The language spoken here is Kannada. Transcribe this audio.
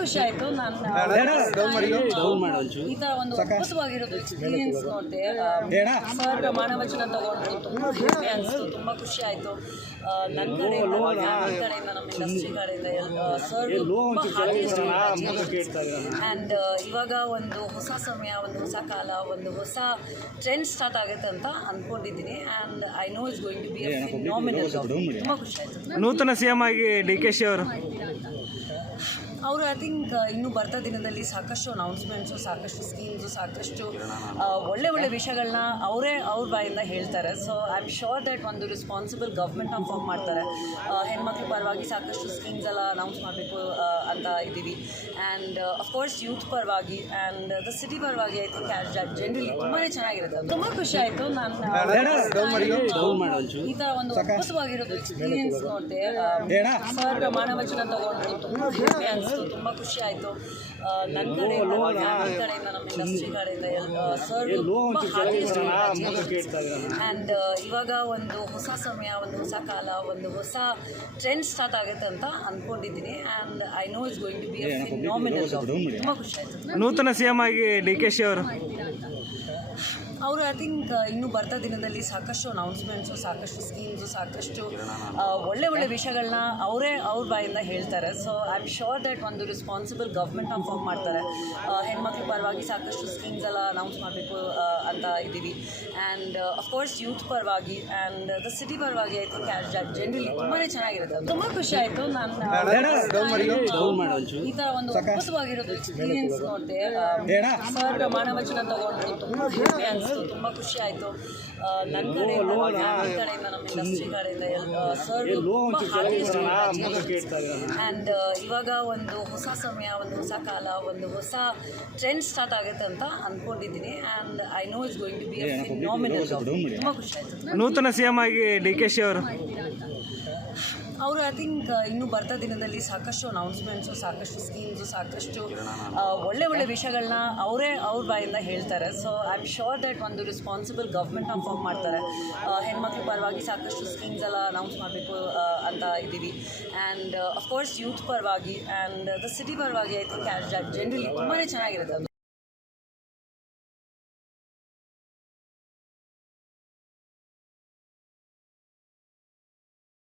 ಖುಷಿ ಆಯಿತು. ನಾನು ಈ ಥರ ಒಂದು ಅದ್ಭುತವಾಗಿರೋದು ಎಕ್ಸ್ಪೀರಿಯನ್ಸ್ ನೋಡಿದೆ. ಸರ್ ಪ್ರಮಾಣ ವಚನ ತಗೊಂಡು ತುಂಬ ಹೆಮ್ಮೆ ಅನಿಸ್ತು, ತುಂಬ ಖುಷಿ ಆಯಿತು. ನನ್ನ ಕಡೆಯಿಂದ, ಫ್ಯಾಮಿಲಿ ಕಡೆಯಿಂದ, ನಮ್ಮ ಇಂಡಸ್ಟ್ರಿ ಕಡೆಯಿಂದ ಸರ್ ತುಂಬ ಆ್ಯಂಡ್ ಇವಾಗ ಒಂದು ಹೊಸ ಸಮಯ, ಒಂದು ಹೊಸ ಕಾಲ, ಒಂದು ಹೊಸ ಟ್ರೆಂಡ್ ಸ್ಟಾರ್ಟ್ ಆಗುತ್ತೆ ಅಂತ ಅಂದ್ಕೊಂಡಿದ್ದೀನಿ. And I know it's going to be a phenomenal. ತುಂಬ ಖುಷಿ ಆಯಿತು. ನೂತನ ಸಿಎಂ ಆಗಿ DKಶಿ ಅವರು ಐ ಥಿಂಕ್ ಇನ್ನೂ ಬರ್ತಾ ದಿನದಲ್ಲಿ ಸಾಕಷ್ಟು ಅನೌನ್ಸ್ಮೆಂಟ್ಸು, ಸಾಕಷ್ಟು ಸ್ಕೀಮ್ಸು, ಸಾಕಷ್ಟು ಒಳ್ಳೆ ವಿಷಯಗಳನ್ನ ಅವ್ರ ಬಾಯಿಂದ ಹೇಳ್ತಾರೆ. So I am sure that ಒಂದು ರೆಸ್ಪಾನ್ಸಿಬಲ್ ಗೌರ್ಮೆಂಟ್ನ ಫಾರ್ಮ್ ಮಾಡ್ತಾರೆ. ಹೆಣ್ಮಕ್ಳ ಪರವಾಗಿ ಸಾಕಷ್ಟು ಸ್ಕೀಮ್ಸ್ ಎಲ್ಲ ಅನೌನ್ಸ್ ಮಾಡಬೇಕು ಅಂತ ಇದ್ದೀವಿ. ಆ್ಯಂಡ್ ಅಫ್ಕೋರ್ಸ್ ಯೂತ್ ಪರವಾಗಿ ಆ್ಯಂಡ್ ದ ಸಿಟಿ ಪರವಾಗಿ ಐ ಥಿಂಕ್ ಜನರಲಿ ತುಂಬಾ ಚೆನ್ನಾಗಿರುತ್ತೆ. ತುಂಬ ಖುಷಿ ಆಯಿತು. ನಾನು ಈ ಥರ ಒಂದು ಅದ್ಭುತವಾಗಿರೋದು ಎಕ್ಸ್ಪೀರಿಯನ್ಸ್ ನೋಡಿದೆ. ಸರ್ ಪ್ರಮಾಣ ವಚನ ತಗೊಂಡು ತುಂಬ ಹೆಮ್ಮೆ ಅನಿಸ್ತು, ತುಂಬ ಖುಷಿ ಆಯಿತು. ನನ್ನ ಕಡೆಯಿಂದ, ಫ್ಯಾಮಿಲಿ ಕಡೆಯಿಂದ, ನಮ್ಮ ಇಂಡಸ್ಟ್ರಿ ಕಡೆಯಿಂದ ಸರ್ ತುಂಬ ಆ್ಯಂಡ್ ಇವಾಗ ಒಂದು ಹೊಸ ಸಮಯ, ಒಂದು ಹೊಸ ಕಾಲ, ಒಂದು ಹೊಸ ಟ್ರೆಂಡ್ ಸ್ಟಾರ್ಟ್ ಆಗುತ್ತೆ ಅಂತ ಅಂದ್ಕೊಂಡಿದ್ದೀನಿ. And I know it's going to be a phenomenal. ತುಂಬ ಖುಷಿ ಆಯಿತು. ನೂತನ ಸಿಎಂ ಆಗಿ DKಶಿ ಅವರು ಐ ಥಿಂಕ್ ಇನ್ನೂ ಬರ್ತಾ ದಿನದಲ್ಲಿ ಸಾಕಷ್ಟು ಅನೌನ್ಸ್ಮೆಂಟ್ಸು, ಸಾಕಷ್ಟು ಸ್ಕೀಮ್ಸು, ಸಾಕಷ್ಟು ಒಳ್ಳೆ ವಿಷಯಗಳನ್ನ ಅವ್ರ ಬಾಯಿಂದ ಹೇಳ್ತಾರೆ. So I am sure that ಒಂದು ರೆಸ್ಪಾನ್ಸಿಬಲ್ ಗೌರ್ಮೆಂಟ್ನ ಫಾರ್ಮ್ ಮಾಡ್ತಾರೆ. ಹೆಣ್ಮಕ್ಳ ಪರವಾಗಿ ಸಾಕಷ್ಟು ಸ್ಕೀಮ್ಸ್ ಎಲ್ಲ ಅನೌನ್ಸ್ ಮಾಡಬೇಕು ಅಂತ ಇದ್ದೀವಿ. ಆ್ಯಂಡ್ ಅಫ್ಕೋರ್ಸ್ ಯೂತ್ ಪರವಾಗಿ ಆ್ಯಂಡ್ ದ ಸಿಟಿ ಪರವಾಗಿ ಐ ಥಿಂಕ್ ಜನರಲಿ ತುಂಬಾ ಚೆನ್ನಾಗಿರುತ್ತೆ. ತುಂಬ ಖುಷಿ ಆಯಿತು. ನಾನು ಈ ಥರ ಒಂದು ಅದ್ಭುತವಾಗಿರೋದು ಎಕ್ಸ್ಪೀರಿಯನ್ಸ್ ನೋಡಿದೆ. ಸರ್ ಪ್ರಮಾಣ ವಚನ ತಗೊಂಡು ತುಂಬ ಹೆಮ್ಮೆ ಅನಿಸ್ತು, ತುಂಬ ಖುಷಿ ಆಯಿತು. ನನ್ನ ಕಡೆಯಿಂದ, ಫ್ಯಾಮಿಲಿ ಕಡೆಯಿಂದ, ನಮ್ಮ ಇಂಡಸ್ಟ್ರಿ ಕಡೆಯಿಂದ ಸರ್ ತುಂಬ ಆ್ಯಂಡ್ ಇವಾಗ ಒಂದು ಹೊಸ ಸಮಯ, ಒಂದು ಹೊಸ ಕಾಲ, ಒಂದು ಹೊಸ ಟ್ರೆಂಡ್ ಸ್ಟಾರ್ಟ್ ಆಗುತ್ತೆ ಅಂತ ಅಂದ್ಕೊಂಡಿದ್ದೀನಿ. And I know it's going to be a phenomenal. ತುಂಬ ಖುಷಿ ಆಯಿತು. ನೂತನ ಸಿಎಂ ಆಗಿ DKಶಿ ಅವರು ಐ ಥಿಂಕ್ ಇನ್ನೂ ಬರ್ತಾ ದಿನದಲ್ಲಿ ಸಾಕಷ್ಟು ಅನೌನ್ಸ್ಮೆಂಟ್ಸು, ಸಾಕಷ್ಟು ಸ್ಕೀಮ್ಸು, ಸಾಕಷ್ಟು ಒಳ್ಳೆ ವಿಷಯಗಳನ್ನ ಅವ್ರ ಬಾಯಿಂದ ಹೇಳ್ತಾರೆ. So I am sure that ಒಂದು ರೆಸ್ಪಾನ್ಸಿಬಲ್ ಗೌರ್ಮೆಂಟ್ನ ಫಾರ್ಮ್ ಮಾಡ್ತಾರೆ. ಹೆಣ್ಮಕ್ಳ ಪರವಾಗಿ ಸಾಕಷ್ಟು ಸ್ಕೀಮ್ಸ್ ಎಲ್ಲ ಅನೌನ್ಸ್ ಮಾಡಬೇಕು ಅಂತ ಇದ್ದೀವಿ. ಆ್ಯಂಡ್ ಅಫ್ಕೋರ್ಸ್ ಯೂತ್ ಪರವಾಗಿ ಆ್ಯಂಡ್ ದ ಸಿಟಿ ಪರವಾಗಿ ಐ ಥಿಂಕ್ ಜನರಲಿ ತುಂಬಾ ಚೆನ್ನಾಗಿರುತ್ತೆ.